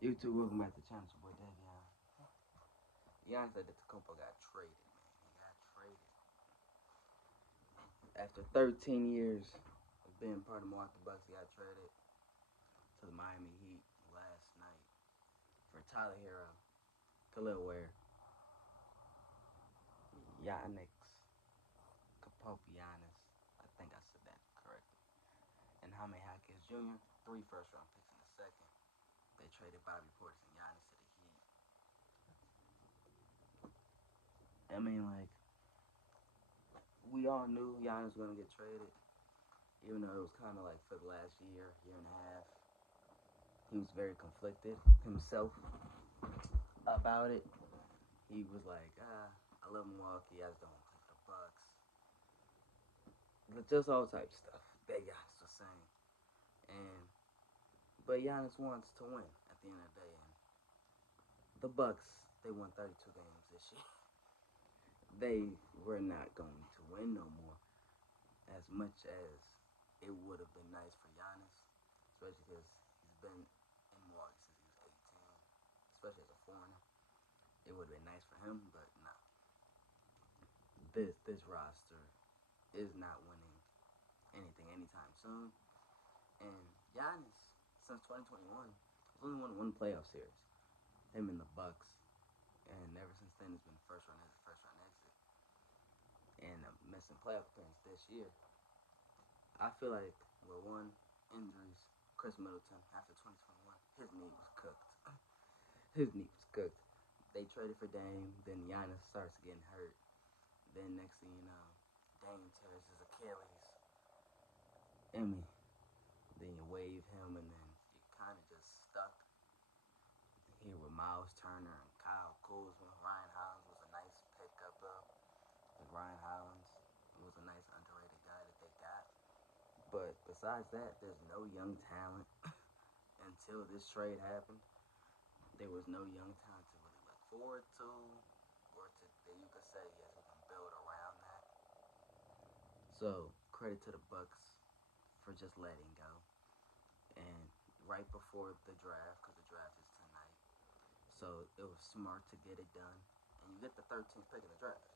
YouTube, welcome back to the channel. It's your boy Davion. Giannis Antetokounmpo got traded, man. He got traded. After 13 years of being part of the Milwaukee Bucks, he got traded to the Miami Heat last night for Tyler Hero, Khalil Ware, Giannis Kapopianis. I think I said that correctly. And Jaime Jaquez Jr., 3 first-round picks in the second. They traded Bobby Portis and Giannis to the Heat. I mean, like, we all knew Giannis was going to get traded, even though it was kind of like for the last year and a half. He was very conflicted himself about it. He was like, I love Milwaukee, I just don't want to play for the Bucks. Just all type of stuff that Giannis was saying. But Giannis wants to win at the end of the day. And the Bucks, they won 32 games this year. They were not going to win no more. As much as it would have been nice for Giannis, especially because he's been in Milwaukee since he was 18, especially as a foreigner. It would have been nice for him, but no. This roster is not winning anything anytime soon. And Giannis, since 2021, has only won one playoff series. Him and the Bucks. And ever since then, it's been first round exit. And a missing playoff appearance this year. I feel like, well, one, injuries. Chris Middleton, after 2021, his knee was cooked. His knee was cooked. They traded for Dame, then Giannis starts getting hurt. Then next thing you know, Dame tears his Achilles. I mean, then you waive him, and then you kind of just stuck here with Miles Turner and Kyle Kuzma. Ryan Hollins was a nice pickup, though. Because Ryan Hollins was a nice underrated guy that they got. But besides that, there's no young talent. Until this trade happened, there was no young talent to really look forward to, or to that you could say, yes, we can build around that. So credit to the Bucks for just letting go. And right before the draft, because the draft is tonight, so it was smart to get it done. And you get the 13th pick in the draft,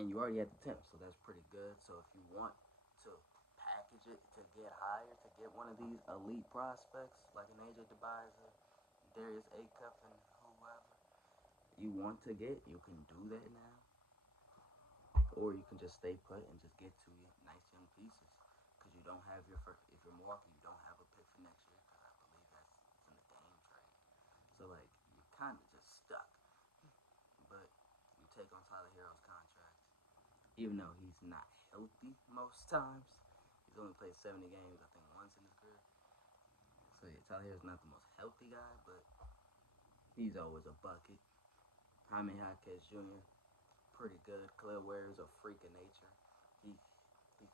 and you already had the 10th, so that's pretty good. So if you want to package it to get higher, to get one of these elite prospects like an AJ DeBiza, Darius Acuff, and whoever you want to get, you can do that now. Or you can just stay put and just get two nice young pieces. Because you don't have your first, if you're Milwaukee, you don't have a pick for next year. Because I believe that's in the Dame trade. So, like, you're kind of just stuck. But you take on Tyler Hero's contract. Even though he's not healthy most times. He's only played 70 games, I think, once in his career. So, yeah, Tyler Hero's not the most healthy guy, but he's always a bucket. Jaime Jaquez Jr., pretty good. Khalil Ware is a freak of nature. He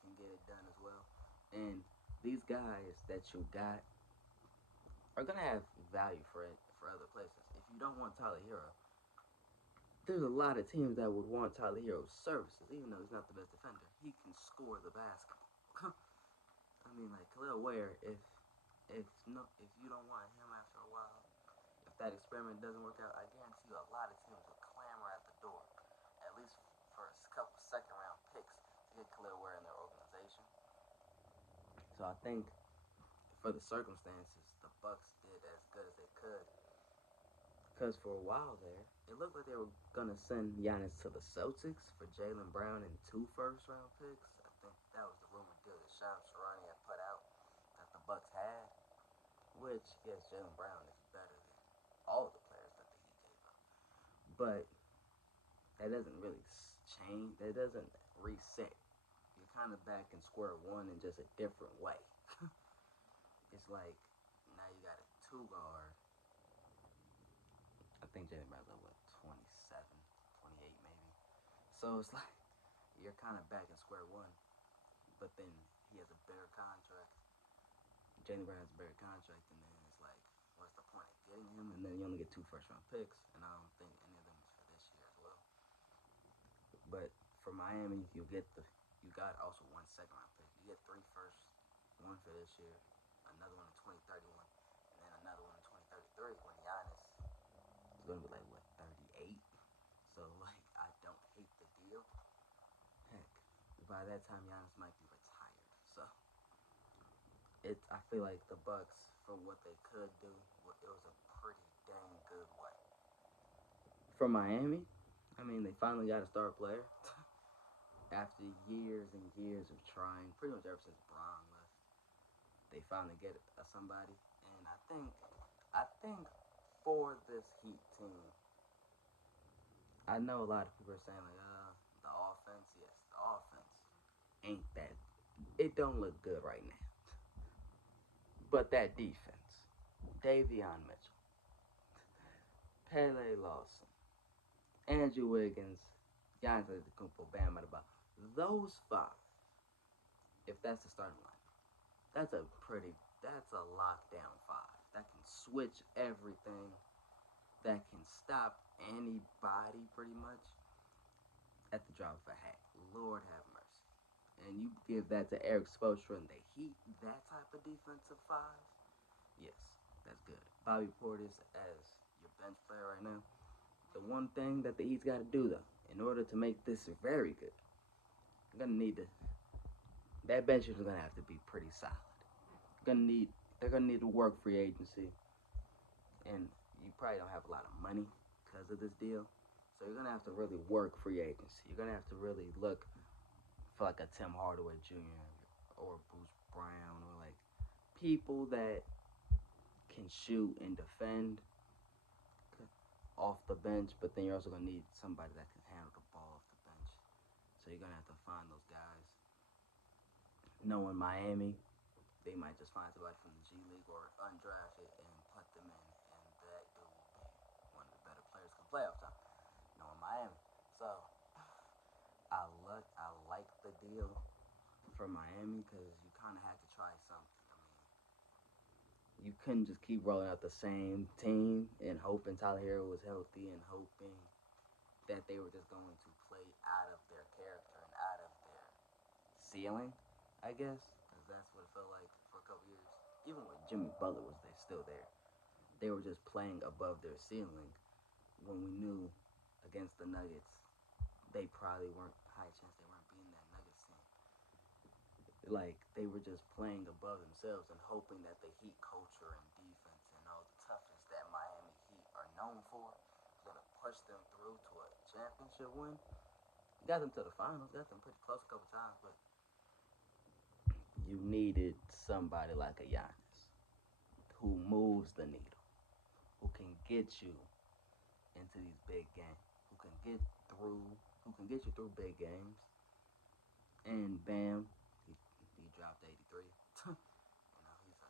can get it done as well. And these guys that you got are gonna have value for other places. If you don't want Tyler Hero, there's a lot of teams that would want Tyler Hero's services, even though he's not the best defender. He can score the basketball. I mean, like Khalil Ware, if you don't want him after a while, if that experiment doesn't work out, I guarantee you a lot of teams will clamor at the door, at least for a couple second-round picks to get Khalil Ware in their organization. So I think for the circumstances, the Bucks did as good as they could. Because for a while there, it looked like they were going to send Giannis to the Celtics for Jaylen Brown and 2 first-round picks. I think that was the rumor deal that Shams Charania had put out that the Bucks had. Which, yes, Jaylen Brown is better than all of the players that the Heat gave up. But that doesn't really change. That doesn't reset. You're kind of back in square one in just a different way. It's like now you got a 2 guard. I think Jaylen Brown's like, what, 27, 28 maybe. So it's like you're kind of back in square one. But then he has a better contract. Jaylen Brown has a better contract, and then it's like, what's the point of getting him? And then you only get 2 first-round picks, and I don't think any of them is for this year as well. But for Miami, you got also 1 second-round pick. You get 3 firsts, 1 for this year, another one in 2031, and then another one in 2033. gonna be like what 38. So like I don't hate the deal. Heck, by that time Giannis might be retired. So I feel like the Bucks for what they could do, it was a pretty dang good way. For Miami, I mean they finally got a star player after years and years of trying, pretty much ever since Bron left. They finally get somebody, and I think for this Heat team, I know a lot of people are saying like, the offense, yes, the offense ain't that. It don't look good right now. But that defense, Davion Mitchell, Pele Lawson, Andrew Wiggins, Giannis Antetokounmpo, Bam Adebayo, those five, if that's the starting line, that's a lockdown five. That can switch everything. That can stop anybody pretty much at the drop of a hat. Lord have mercy. And you give that to Eric Spoelstra and the Heat, that type of defensive five, yes, that's good. Bobby Portis as your bench player right now. The one thing that the Heat's got to do though, in order to make this very good, that bench is gonna have to be pretty solid. They're gonna need to work free agency, and you probably don't have a lot of money because of this deal. So you're gonna have to really work free agency. You're gonna have to really look for like a Tim Hardaway Jr. or Bruce Brown or like people that can shoot and defend off the bench, but then you're also gonna need somebody that can handle the ball off the bench. So you're gonna have to find those guys. Knowing Miami, they might just find somebody from the G League or undrafted and put them in, and that dude will be one of the better players come playoff time. Knowing Miami, so I like the deal for Miami because you kind of had to try something. I mean, you couldn't just keep rolling out the same team and hoping Tyler Hero was healthy and hoping that they were just going to play out of their character and out of their ceiling, I guess, because that's what it felt like for a couple years. Even when Jimmy Butler was there, still there, they were just playing above their ceiling. When we knew against the Nuggets, they probably weren't high chance they weren't beating that Nuggets team. Like they were just playing above themselves and hoping that the Heat culture and defense and all the toughness that Miami Heat are known for was gonna push them through to a championship win. Got them to the finals, got them pretty close a couple times, but you needed somebody like a Giannis who moves the needle, who can get you into these big games, who can get you through big games. And bam, he dropped 83. He's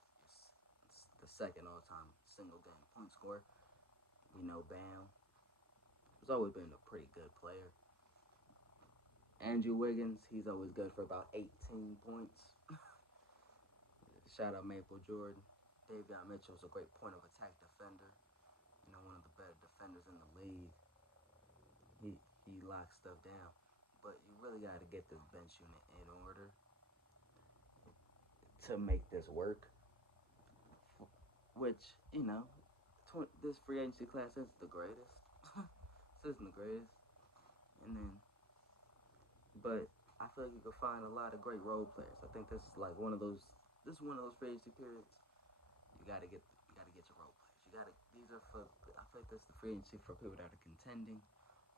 the second all-time single game point scorer. We know Bam has always been a pretty good player. Andrew Wiggins, he's always good for about 18 points. Shout out Maple Jordan. Davion Mitchell's a great point of attack defender. One of the better defenders in the league. He locks stuff down. But you really got to get this bench unit in order to make this work. Which, this free agency class is the greatest. This isn't the greatest. And then, but I feel like you can find a lot of great role players. I think this is like one of those. This is one of those free agency periods. You gotta get your role players. These are for. I feel like this is the free agency for people that are contending,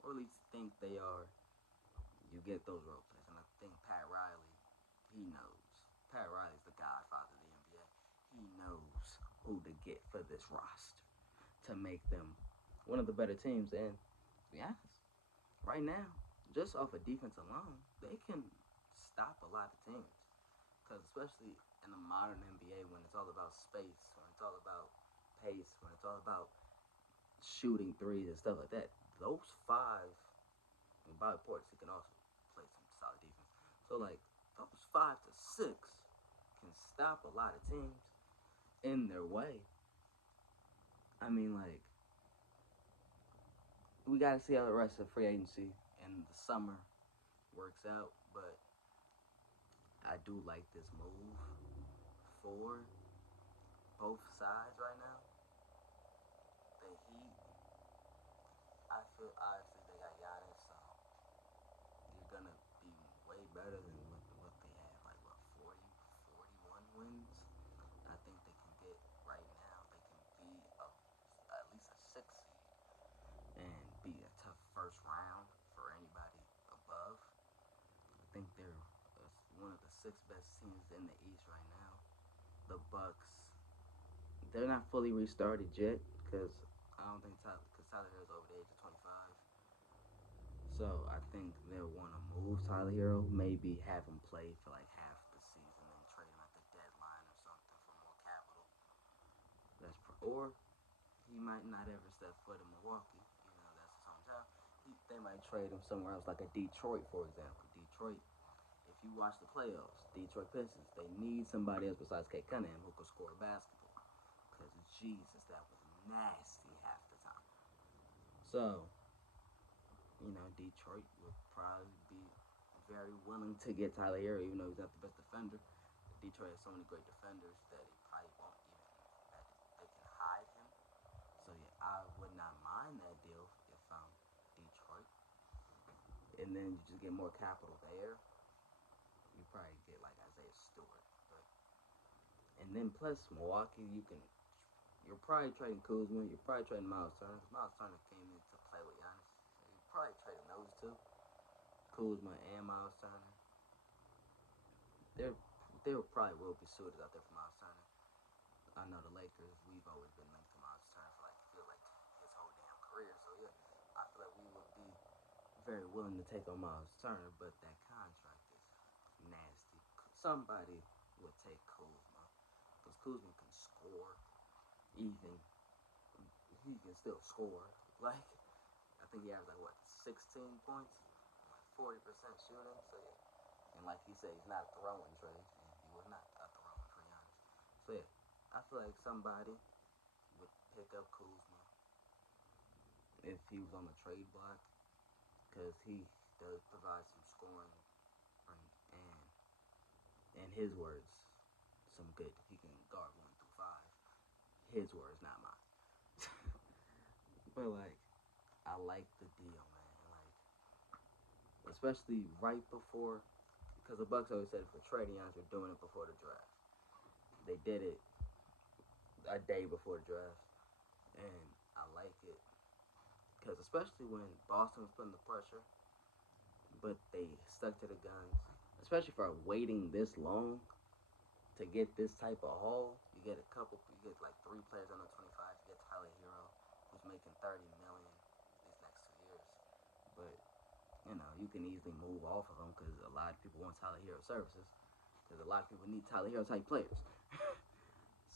or at least think they are. You get those role players, and I think Pat Riley, he knows. Pat Riley's the godfather of the NBA. He knows who to get for this roster to make them one of the better teams. And to be honest, right now, just off of defense alone, they can stop a lot of teams. Because especially in the modern NBA, when it's all about space, when it's all about pace, when it's all about shooting threes and stuff like that, those five, and Bobby Portis, he can also play some solid defense. So like those 5 to 6 can stop a lot of teams in their way. I mean, like, we got to see how the rest of free agency and the summer works out, but I do like this move for both sides right now. The Heat good. Obviously, they got Giannis, so you're gonna be way better than what they have. Like what 40, 41 wins. I think they can get right now. They can be at least a six seed and be a tough first round for anybody above. I think they're one of the six best teams in the East right now. The Bucks, they're not fully restarted yet because I don't think Tyler Hero's over the age of 25. So I think they'll want to move Tyler Hero, maybe have him play for like half the season and trade him at the deadline or something for more capital. Or he might not ever step foot in Milwaukee. You know, that's his hometown. They might trade him somewhere else, like a Detroit, for example. Detroit, if you watch the playoffs, Detroit Pistons, they need somebody else besides Kate Cunningham who can score basketball. Because, Jesus, that was nasty half the time. So, you know, Detroit would probably be very willing to get Tyler Hero, even though he's not the best defender. Detroit has so many great defenders that he probably won't even, that they can hide him. So yeah, I would not mind that deal if I'm Detroit. And then you just get more capital there. You probably get like Isaiah Stewart, but and then plus Milwaukee, you're probably trading Kuzma. You're probably trading Miles Turner. Miles Turner came in to play with Giannis. So you're probably trading those two, Kuzma and Miles Turner. They're they probably will be suited out there for Miles Turner. I know the Lakers. We've always been linked to Miles Turner for like feel like his whole damn career. So yeah, I feel like we would be very willing to take on Miles Turner, but that contract is nasty. Somebody would take Kuzma because Kuzma can score. Even he can still score. Like I think he averaged like what 16 points, like 40% shooting. So yeah, and like he said, he's not throwing Trey, and he was not a throwing for Giannis. So yeah, I feel like somebody would pick up Kuzma if he was on the trade block because he does provide some scoring and in his words, some good. He can guard 1 through 5. His words, not mine. But like, I like the deal, man. Like, especially right before, because the Bucks always said for trading Giannis, we're doing it before the draft. They did it a day before the draft, and I like it because especially when Boston was putting the pressure, but they stuck to the guns. Especially for waiting this long to get this type of haul, you get you get like 3 players under 25. You get Tyler Hero, who's making $30 million these next 2 years. But you know, you can easily move off of him because a lot of people want Tyler Hero services. Because a lot of people need Tyler Hero type players.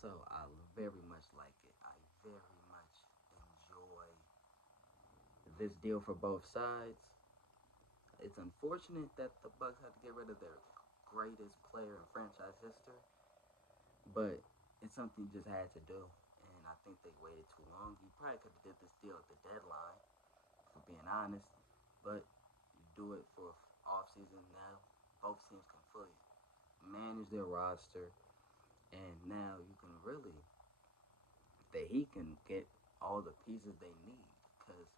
So I very much like it. I very much enjoy this deal for both sides. It's unfortunate that the Bucks had to get rid of their greatest player in franchise history, but it's something you just had to do. And I think they waited too long. You probably could have did this deal at the deadline, for being honest, but you do it for off season now. Both teams can fully manage their roster, and now you can really that he can get all the pieces they need because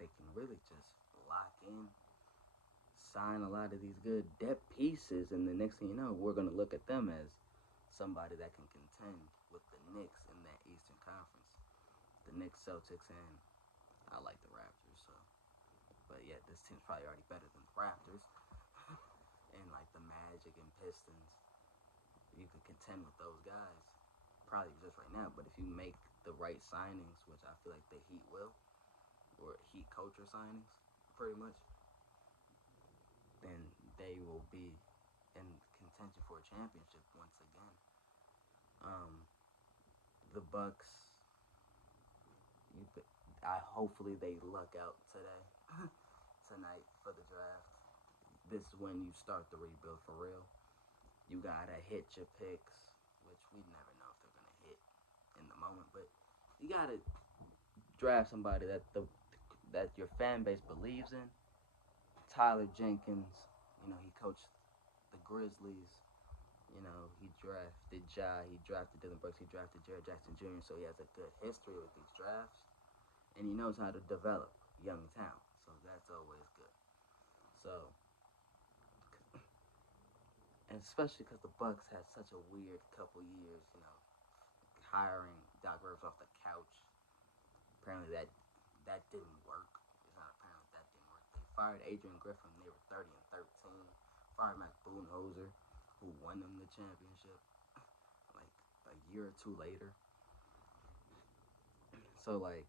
they can really just lock in, sign a lot of these good depth pieces, and the next thing you know, we're going to look at them as somebody that can contend with the Knicks in that Eastern Conference. The Knicks, Celtics, and I like the Raptors. So, but yeah, this team's probably already better than the Raptors, and like the Magic and Pistons. You could contend with those guys probably just right now. But if you make the right signings, which I feel like the Heat will, or Heat culture signings, pretty much, then they will be in contention for a championship once again. The Bucks, I hopefully they luck out today, tonight for the draft. This is when you start the rebuild for real. You gotta hit your picks, which we never know if they're gonna hit in the moment, but you gotta draft somebody that your fan base believes in. Tyler Jenkins, you know, he coached the Grizzlies. You know, he drafted Ja, he drafted Dylan Brooks, he drafted Jared Jackson Jr., so he has a good history with these drafts, and he knows how to develop. young talent. So that's always good. So, and especially because the Bucks had such a weird couple years, hiring Doc Rivers off the couch. Apparently that didn't work. It's not apparently that didn't work. They fired Adrian Griffin. They were 30-13. Fired Mac Budenholzer, who won them the championship like a year or two later. So like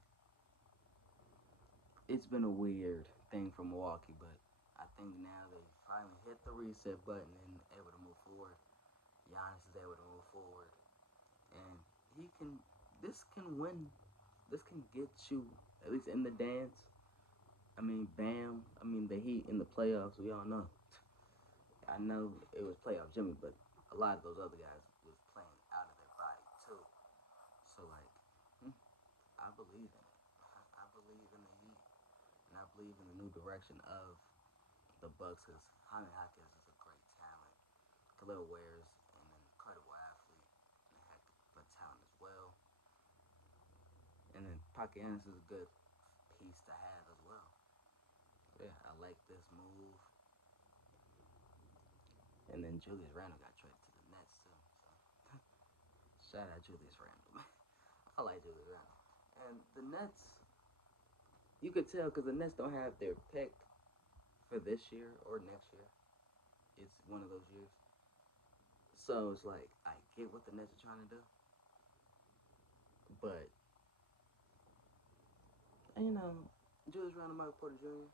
it's been a weird thing for Milwaukee, but I think now they finally hit the reset button and able to move forward. Giannis is able to move forward, and he can. This can win. This can get you at least in the dance. I mean, Bam. I mean, the Heat in the playoffs. We all know. I know it was playoff Jimmy, but a lot of those other guys was playing out of their body too. So like, I believe in it. I believe in the Heat, and I believe in the new direction of the Bucks. Because Jaime Jaquez is a great talent. Khalil Ware's an incredible athlete and a heck of a talent as well. And then Pakianis is a good piece to have as well. Yeah, I like this move. And then Julius Randle got traded to the Nets too. So shout out Julius Randle. I like Julius Randle. And the Nets, you could tell because the Nets don't have their pick for this year or next year. It's one of those years. So it's like I get what the Nets are trying to do, but Julius Randle, Michael Porter Jr.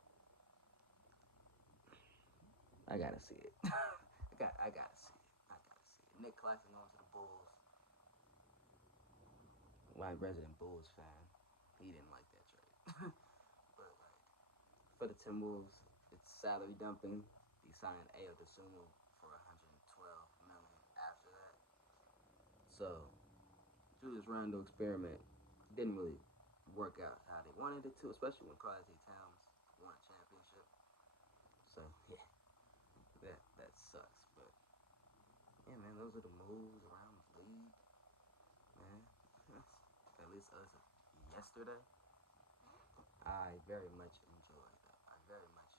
I gotta see it. I gotta see it. I gotta see it. Nick Claxton going to the Bulls. My resident Bulls fan, he didn't like that trade. But like for the Timberwolves, it's salary dumping. He signed Ayo Dosunmu for 112 million after that. So Julius Randle experiment didn't really work out how they wanted it to, especially when Karl Towns won a championship. So yeah, that sucks. But yeah, man, those are the moves around the league, man. At least as of yesterday, I very much enjoyed that. I very much.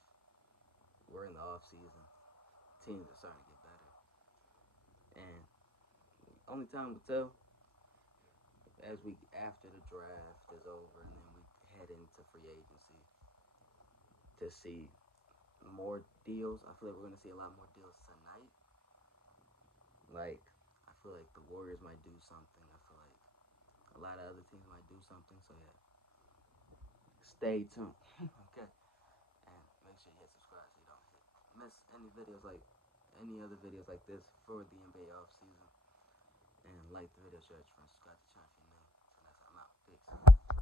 We're in the off season. Teams are starting to get better, and only time will tell as we after the draft is over, and then we head into free agency to see more deals. I feel like we're gonna see a lot more deals tonight. Like I feel like the Warriors might do something. I feel like a lot of other teams might do something. So yeah, stay tuned. Okay, and make sure you hit subscribe so you don't miss any videos like any other videos like this for the NBA off season. And like the video, share it, subscribe to the channel if you're new. So that's how I'm out. Peace.